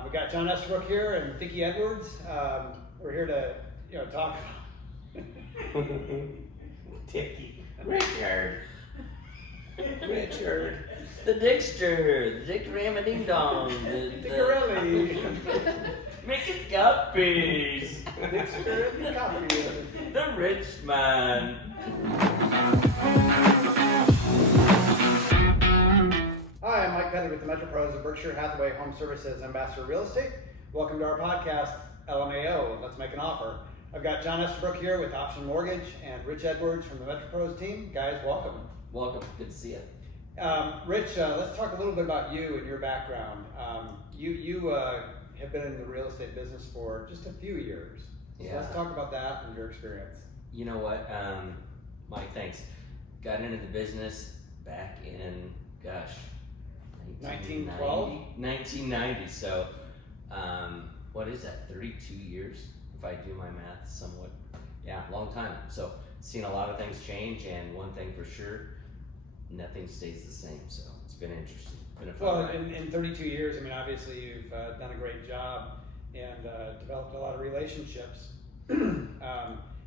We got John Estabrook here and Vicki Edwards. We're here to talk. Dickie, Richard, the Dickster, the Dick Ramading Dong, Dickarelli. Making guppies, Dickster and the copy. the rich man. Hi, I'm Mike Petty with the Metro Pros of Berkshire Hathaway Home Services Ambassador Real Estate. Welcome to our podcast, LMAO, Let's Make an Offer. I've got John Estabrook here with Option Mortgage and Rich Edwards from the Metro Pros team. Guys, welcome. Welcome, good to see you. Rich, let's talk a little bit about you and your background. You have been in the real estate business for just a few years. So Yeah. let's talk about that and your experience. You know what, Mike, thanks. Got into the business back in, 1990. So, what is that, 32 years? If I do my math somewhat, yeah, long time. So, seen a lot of things change, and one thing for sure, nothing stays the same. So, it's been interesting. Been a fun Well, ride. in 32 years, I mean, obviously you've done a great job and developed a lot of relationships.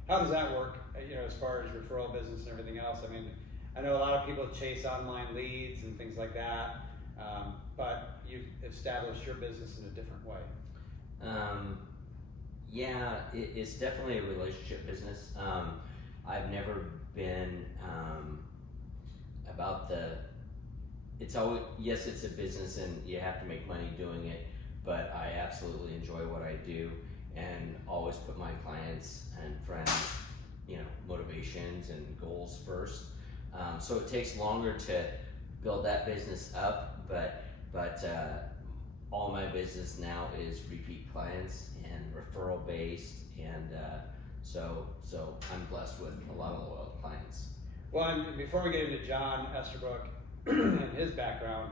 How does that work, as far as referral business and everything else? I mean, I know a lot of people chase online leads and things like that, but you've established your business in a different way. Yeah, it's definitely a relationship business. I've never been about it's always, yes, it's a business and you have to make money doing it, but I absolutely enjoy what I do and always put my clients and friends, motivations and goals first. So it takes longer to build that business up, but all my business now is repeat clients and referral based, and so I'm blessed with a lot of loyal clients. Well, and before we get into John Estabrook and his background,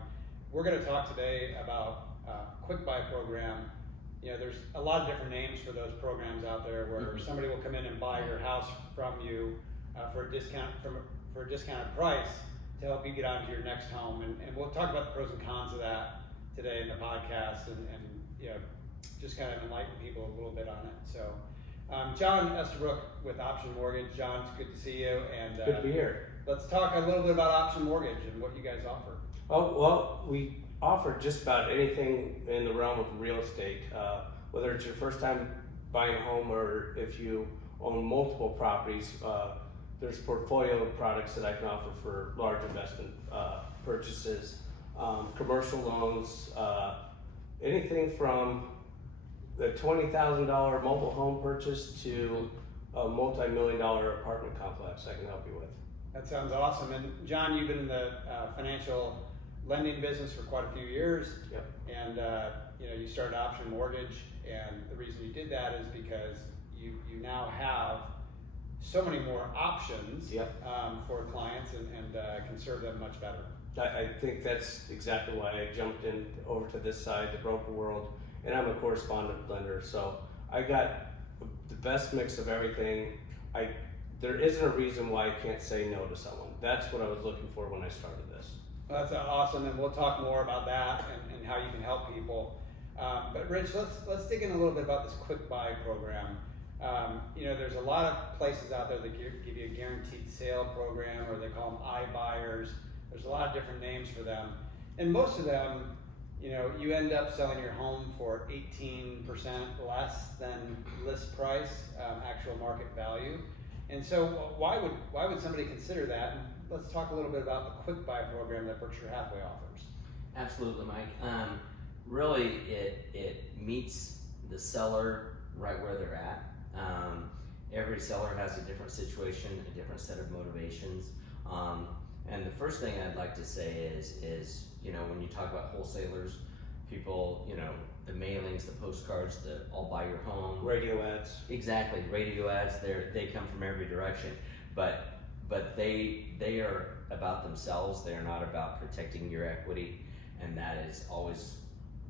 we're going to talk today about Quick Buy program. There's a lot of different names for those programs out there where somebody will come in and buy your house from you for a discounted price to help you get onto your next home, and we'll talk about the pros and cons of that today in the podcast, and just kind of enlighten people a little bit on it. So, John Estabrook with Option Mortgage. John, it's good to see you, and Good to be here. Let's talk a little bit about Option Mortgage and what you guys offer. Oh, well, we offer just about anything in the realm of real estate, whether it's your first time buying a home or if you own multiple properties. There's portfolio products that I can offer for large investment purchases, commercial loans, anything from the $20,000 mobile home purchase to a multi-million-dollar apartment complex I can help you with. That sounds awesome. And John, you've been in the financial lending business for quite a few years. Yep. And you started Option Mortgage, and the reason you did that is because you now have so many more options. Yep. For clients and can serve them much better. I think that's exactly why I jumped in over to this side, the broker world, and I'm a correspondent lender, so I got the best mix of everything. There isn't a reason why I can't say no to someone. That's what I was looking for when I started this. Well, that's awesome, and we'll talk more about that and how you can help people. But Rich, let's dig in a little bit about this Quick Buy program. There's a lot of places out there that give you a guaranteed sale program, or they call them iBuyers. There's a lot of different names for them, and most of them, you end up selling your home for 18% less than list price, actual market value. And so, why would somebody consider that? And let's talk a little bit about the Quick Buy program that Berkshire Hathaway offers. Absolutely, Mike. Really, it meets the seller right where they're at. Every seller has a different situation, a different set of motivations. And the first thing I'd like to say is when you talk about wholesalers, people, the mailings, the postcards, the I'll buy your home. Radio ads. Exactly, radio ads, they come from every direction. But they are about themselves, they're not about protecting your equity, and that is always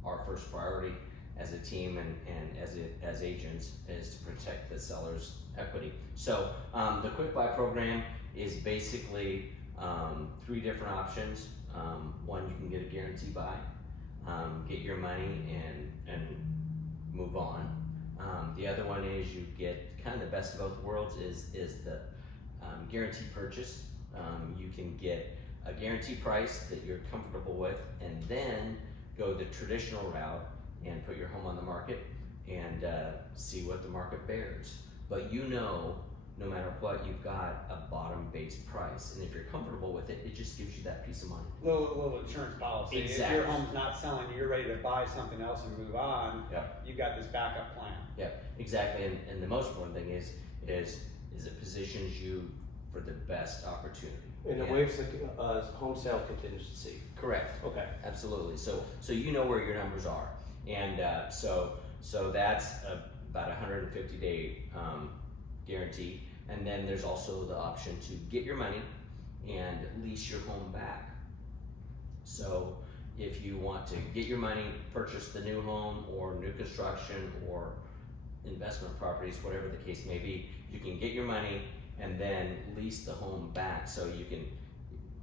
our first priority as a team and as agents, is to protect the seller's equity. So the Quick Buy program is basically 3 different options. One, you can get a guarantee buy, get your money and move on. The other one is you get kind of the best of both worlds is the guaranteed purchase. You can get a guaranteed price that you're comfortable with, and then go the traditional route and put your home on the market and see what the market bears. But no matter what, you've got a bottom-based price, and if you're comfortable with it, it just gives you that peace of mind. Little insurance policy. Exactly. If your home's not selling, you're ready to buy something else and move on. Yep. You've got this backup plan. Yep, exactly. And the most important thing is it positions you for the best opportunity. And it waives the home sale contingency. Correct. Okay. Absolutely. So you know where your numbers are, and so that's about a 150-day guarantee. And then there's also the option to get your money and lease your home back. So if you want to get your money, purchase the new home or new construction or investment properties, whatever the case may be, you can get your money and then lease the home back, so you can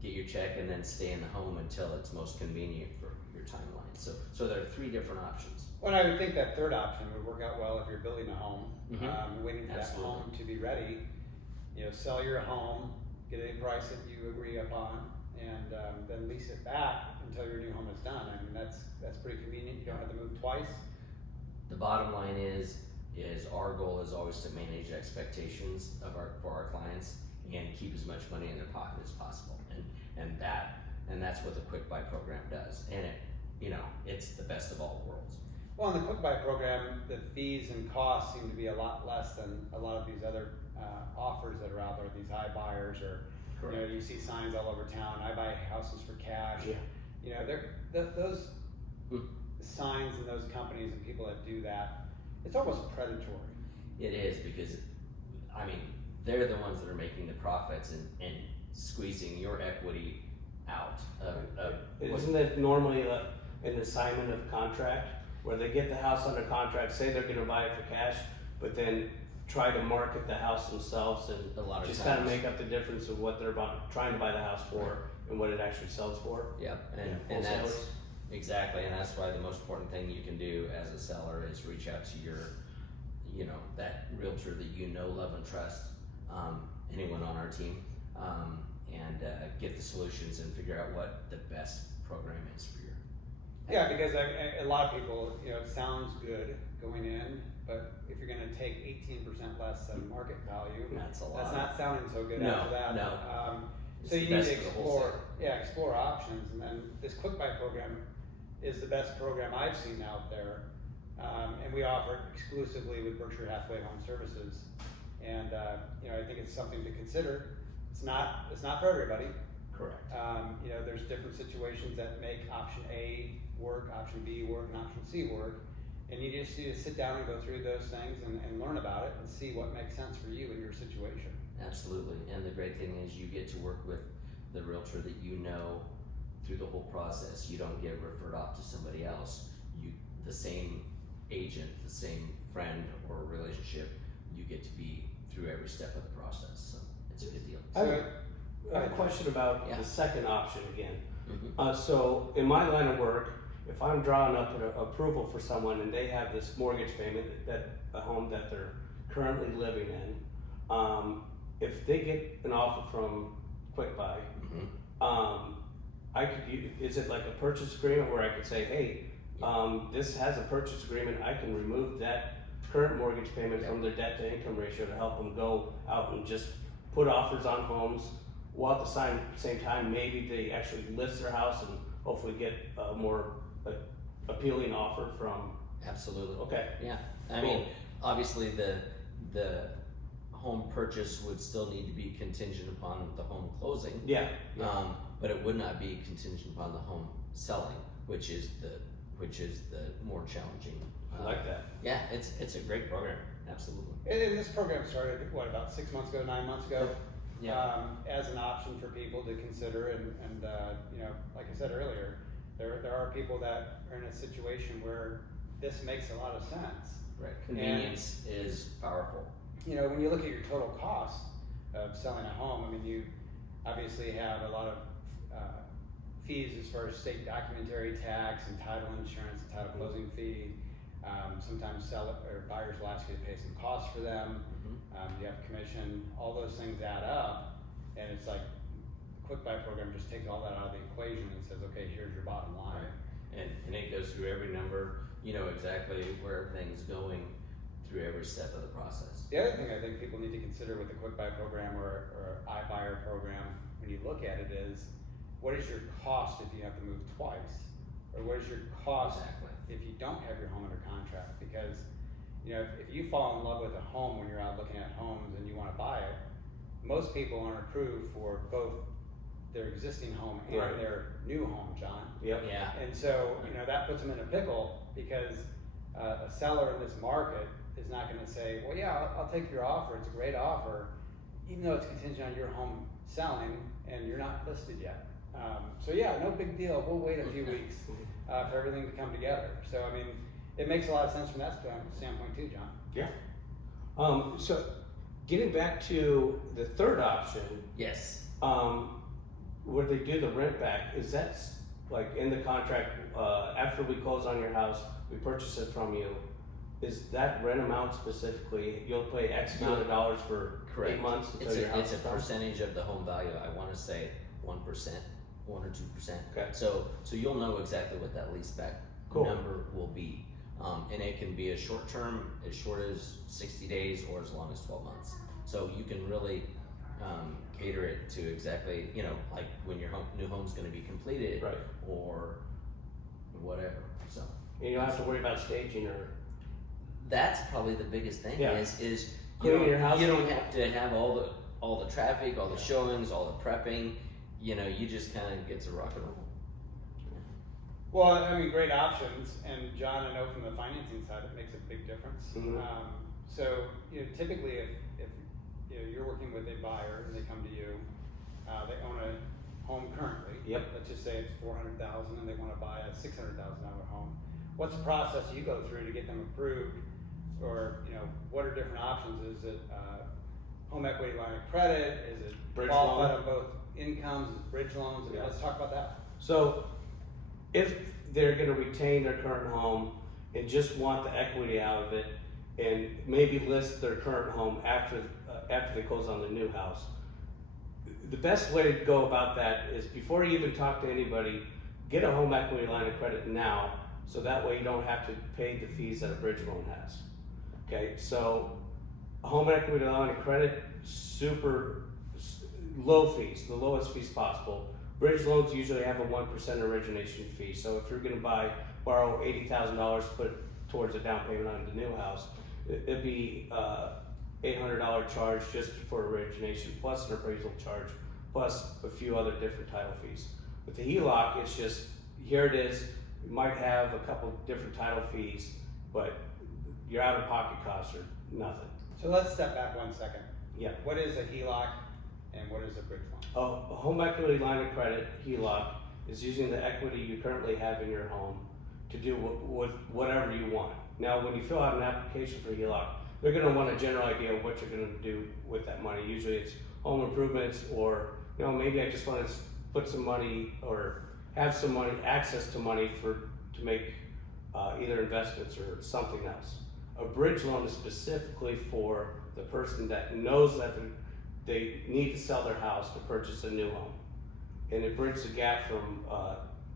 get your check and then stay in the home until it's most convenient for your timeline. So there are 3 different options. Well, I would think that third option would work out well if you're building a home, waiting for Absolutely. that home to be ready. Sell your home, get a price that you agree upon, and then lease it back until your new home is done. I mean, that's pretty convenient. You don't have to move twice. The bottom line is our goal is always to manage expectations for our clients and keep as much money in their pocket as possible, and that's what the Quick Buy program does, and it's the best of all worlds. Well, in the Quick Buy program, the fees and costs seem to be a lot less than a lot of these other offers that are out there. These iBuyers, or you see signs all over town. I buy houses for cash. Yeah. Those signs and those companies and people that do that, it's almost predatory. It is, because they're the ones that are making the profits and squeezing your equity out of Isn't it normally an assignment of contract where they get the house under contract, say they're going to buy it for cash, but then try to market the house themselves and a lot of just times kind of make up the difference of what they're trying to buy the house for and what it actually sells for? Yeah, and that's exactly, and that's why the most important thing you can do as a seller is reach out to your, that realtor that love and trust, anyone on our team, and get the solutions and figure out what the best program is for you. Yeah, because a lot of people, it sounds good going in, but if you're going to take 18% less than market value, that's a lot. That's not sounding so good No, after that. no. So you need to explore options, and then this Quick Buy program is the best program I've seen out there, and we offer it exclusively with Berkshire Hathaway Home Services, and I think it's something to consider. It's not for everybody. Correct. There's different situations that make option A work, option B work, and option C work. And you just need to sit down and go through those things and learn about it and see what makes sense for you in your situation. Absolutely. And the great thing is you get to work with the realtor that through the whole process. You don't get referred off to somebody else. The same agent, the same friend or relationship, you get to be through every step of the process. So it's a good deal. I have a question about the second option again. Mm-hmm. So in my line of work, if I'm drawing up an approval for someone and they have this mortgage payment that a home that they're currently living in, if they get an offer from Quick Buy, is it like a purchase agreement where I could say, hey, this has a purchase agreement, I can remove that current mortgage payment from their debt to income ratio to help them go out and just put offers on homes, while at the same time maybe they actually list their house and hopefully get a more appealing offer from. Absolutely. Okay. Yeah. I mean, obviously the home purchase would still need to be contingent upon the home closing. Yeah. But it would not be contingent upon the home selling, which is the more challenging. I like that. Yeah, it's a great program. Absolutely. And this program started, about 6 months ago, 9 months ago? Yeah. As an option for people to consider, and like I said earlier, there are people that are in a situation where this makes a lot of sense. Right. Convenience is powerful. When you look at your total cost of selling a home, you obviously have a lot of fees as far as state documentary tax and title insurance and title closing fee. Sometimes seller or buyers will ask you to pay some costs for them. You have commission, all those things add up, and it's like the quick buy program just takes all that out of the equation and says, okay, here's your bottom line. Right. And it goes through every number, you know exactly where everything's going through every step of the process. The other thing I think people need to consider with the quick buy program or iBuyer program, when you look at it, is what is your cost if you have to move twice? Or what is your cost if you don't have your home under contract? Because, you know, if you fall in love with a home when you're out looking at homes and you want to buy it, most people aren't approved for both their existing home and Right. their new home, John. Yep. Yeah. And so, you know, that puts them in a pickle because a seller in this market is not going to say, well, yeah, I'll take your offer. It's a great offer, even though it's contingent on your home selling and you're not listed yet. So yeah, no big deal. We'll wait a few weeks for everything to come together. So, I mean, it makes a lot of sense from that standpoint too, John. Yeah. So getting back to the third option, Yes. where they do the rent back, is that like in the contract, after we close on your house, we purchase it from you, is that rent amount specifically, you'll pay X amount of dollars for Correct. 8 months until It's your house a is done? percentage of the home value. I want to say 1%, 1 or 2%. Okay. So you'll know exactly what that lease back Cool. number will be. And it can be a short term, as short as 60 days or as long as 12 months. So you can really cater it to exactly, you know, like when your new home's going to be completed, Right. or whatever. So And you don't have to worry about staging or, that's probably the biggest thing. Yeah. Is you Cleaning your don't, house you don't and- have to have all the traffic, all the showings, all the prepping. You know, you just kind of get to rock and roll. Well, I mean, great options, and John, I know from the financing side, it makes a big difference. Mhm. So, you know, typically if you know, you're working with a buyer and they come to you, they own a home currently. Yep. Let's just say it's $400,000 and they want to buy a $600,000 home. What's the process you go through to get them approved? Or, you know, what are different options? Is it home equity line of credit? Is it Bridge qualified loan. on both incomes, bridge loans? I mean, Yeah. let's talk about that. so if they're gonna retain their current home and just want the equity out of it and maybe list their current home after they close on the new house, the best way to go about that is before you even talk to anybody, get a home equity line of credit now, so that way you don't have to pay the fees that a bridge loan has. Okay, so a home equity line of credit, super low fees, the lowest fees possible. Bridge loans usually have a 1% origination fee, so if you're gonna borrow $80,000 to put towards a down payment on the new house, it'd be $800 charge just for origination, plus an appraisal charge, plus a few other different title fees. With the HELOC, it's just, here it is, you might have a couple different title fees, but your out-of-pocket costs are nothing. So let's step back 1 second. Yeah. What is a HELOC and what is a bridge loan? A home equity line of credit, HELOC, is using the equity you currently have in your home to do whatever you want. Now, when you fill out an application for HELOC, they're gonna want a general idea of what you're gonna do with that money. Usually it's home improvements, or, you know, maybe I just wanna put some money or have some money, access to money to make either investments or something else. A bridge loan is specifically for the person that knows that they need to sell their house to purchase a new home, and it bridges the gap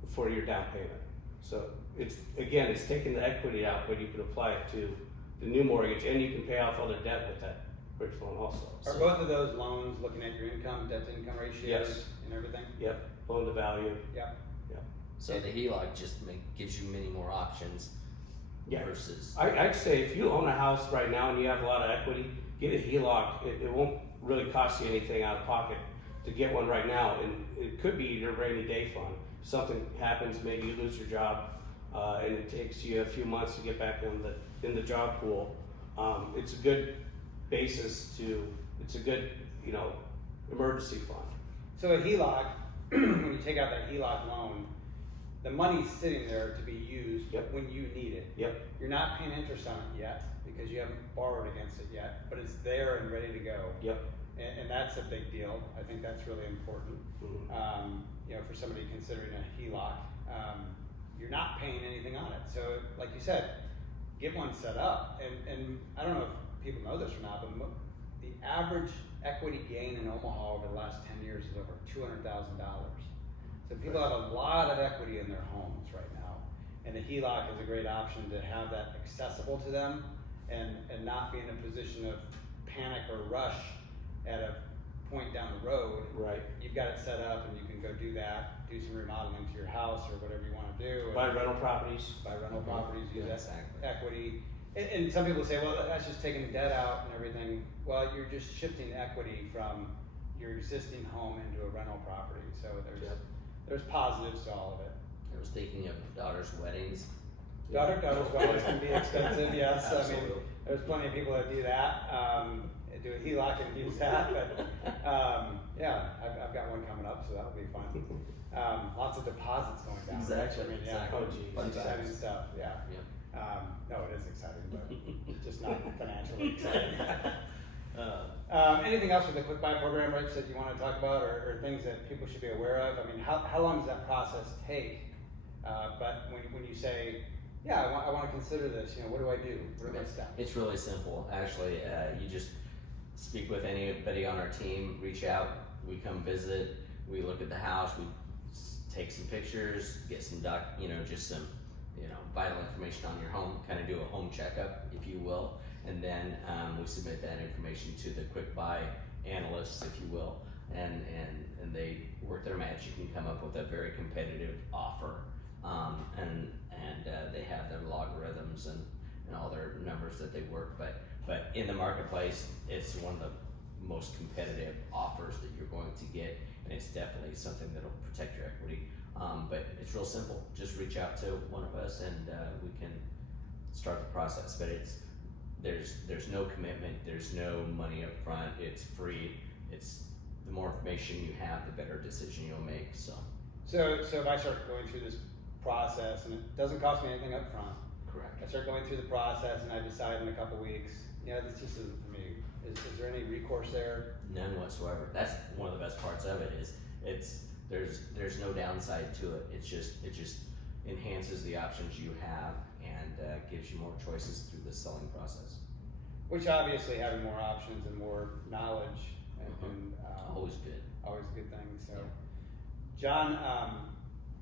for your down payment. So it's taking the equity out, but you can apply it to the new mortgage, and you can pay off other debt with that bridge loan also. Are both of those loans looking at your income, debt to income ratios Yes. and everything? Yep, loan to value. Yep. So the HELOC just gives you many more options Yeah. versus. I'd say if you own a house right now and you have a lot of equity, get a HELOC. It won't really cost you anything out of pocket to get one right now, and it could be your rainy day fund. If something happens, maybe you lose your job, and it takes you a few months to get back in the job pool. It's a good basis it's a good, emergency fund. So a HELOC, when you take out that HELOC loan, the money's sitting there to be used Yep. when you need it. Yep. You're not paying interest on it yet because you haven't borrowed against it yet, but it's there and ready to go. Yep. And that's a big deal. I think that's really important. Mhm. For somebody considering a HELOC, you're not paying anything on it. So, like you said, get one set up. And I don't know if people know this or not, but the average equity gain in Omaha over the last 10 years is over $200,000. So people have a lot of equity in their homes right now. And a HELOC is a great option to have that accessible to them and not be in a position of panic or rush at a point down the road. Right. You've got it set up and you can go do that, do some remodeling to your house or whatever you want to do. Buy rental properties. Buy rental properties, use that exactly. equity. And some people say, well, that's just taking debt out and everything. Well, you're just shifting equity from your existing home into a rental property. So there's positives to all of it. I was thinking of daughters' weddings. Daughter's weddings can be expensive, yes. I mean, Absolutely. there's plenty of people that do that. Do a HELOC and use that, but yeah, I've got one coming up, so that'll be fun. Lots of deposits going down. Exactly. I mean, yeah, Exactly. Oh, geez. Fun exciting times. stuff. Yeah. Yeah. No, it is exciting, but just not financially exciting. Uh, Anything else with the Quick Buy program, Rich, that you want to talk about, or things that people should be aware of? I mean, how long does that process take? But when you say, yeah, I want to consider this, what do I do? What are my steps? It's really simple. Actually, you just speak with anybody on our team, reach out, we come visit, we look at the house, we take some pictures, get some just some, vital information on your home, kind of do a home checkup, if you will, and then we submit that information to the Quick Buy analysts, if you will, and they work their magic and come up with a very competitive offer, and they have their logarithms and all their numbers that they work, but in the marketplace, it's one of the most competitive offers that you're going to get, and it's definitely something that'll protect your equity. But it's real simple. Just reach out to one of us, and we can start the process. But there's no commitment. There's no money up front. It's free. It's the more information you have, the better decision you'll make. So if I start going through this process, and it doesn't cost me anything up front, correct. I start going through the process, and I decide in a couple weeks, this just isn't for me. Is there any recourse there? None whatsoever. That's one of the best parts of it. There's no downside to it. It just enhances the options you have and gives you more choices through the selling process. Which obviously having more options and more knowledge and Always good. always a good thing. So, John,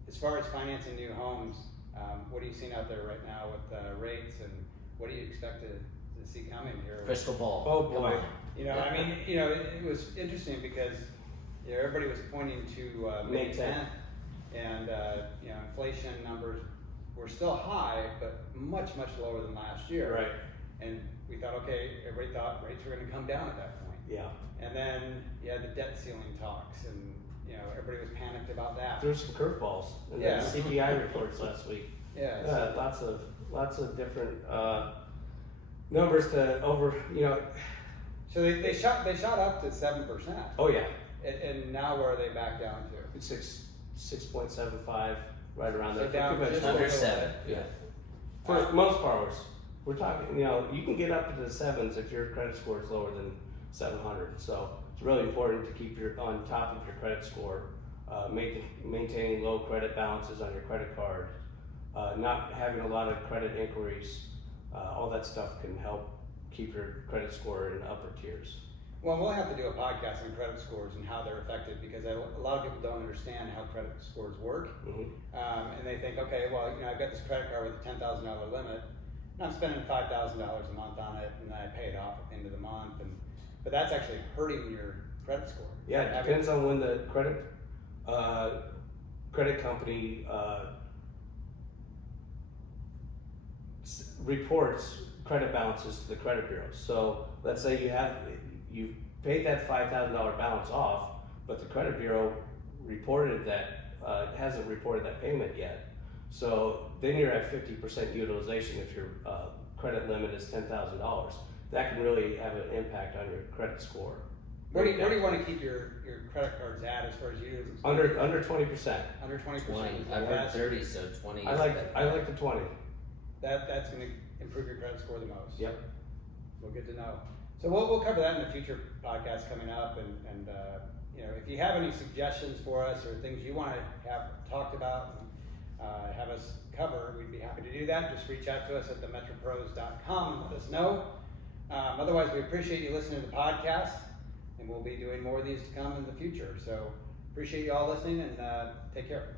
as far as financing new homes, what are you seeing out there right now with rates, and what do you expect to see coming here? Crystal ball. Oh boy. It was interesting because everybody was pointing to May 10th, and inflation numbers were still high, but much lower than last year. Right. And we thought, okay, everybody thought rates were going to come down at that point. Yeah. And then you had the debt ceiling talks, and everybody was panicked about that. There's some curveballs in Yeah. the CPI reports last week. Yeah. Lots of different numbers to over. So they shot up to 7%. Oh yeah. And now where are they back down to? It's 6.75, right around So there. down Pretty much just Under over- 7. Yeah. For most borrowers, we're talking. You can get up into the 7s if your credit score is lower than 700. So it's really important to keep on top of your credit score, maintaining low credit balances on your credit card, not having a lot of credit inquiries. All that stuff can help keep your credit score in the upper tiers. Well, we'll have to do a podcast on credit scores and how they're affected, because a lot of people don't understand how credit scores work. Mm-hmm. And they think, okay, well, I've got this credit card with a $10,000 limit, and I'm spending $5,000 a month on it, and then I pay it off at the end of the month. But that's actually hurting your credit score. Yeah, it depends on when the credit company reports credit balances to the credit bureaus. So let's say you paid that $5,000 balance off, but the credit bureau hasn't reported that payment yet. So then you're at 50% utilization if your credit limit is $10,000. That can really have an impact on your credit score. Where do you want to keep your credit cards at as far as you? Under 20%. Under 20%. 20. I've heard 30, so 20. I like the 20. That's going to improve your credit score the most. Yep. Well, good to know. So we'll cover that in the future podcast coming up, and if you have any suggestions for us or things you want to have talked about, have us cover, we'd be happy to do that. Just reach out to us at themetropros.com and let us know. Otherwise, we appreciate you listening to the podcast, and we'll be doing more of these to come in the future. So appreciate you all listening, and take care.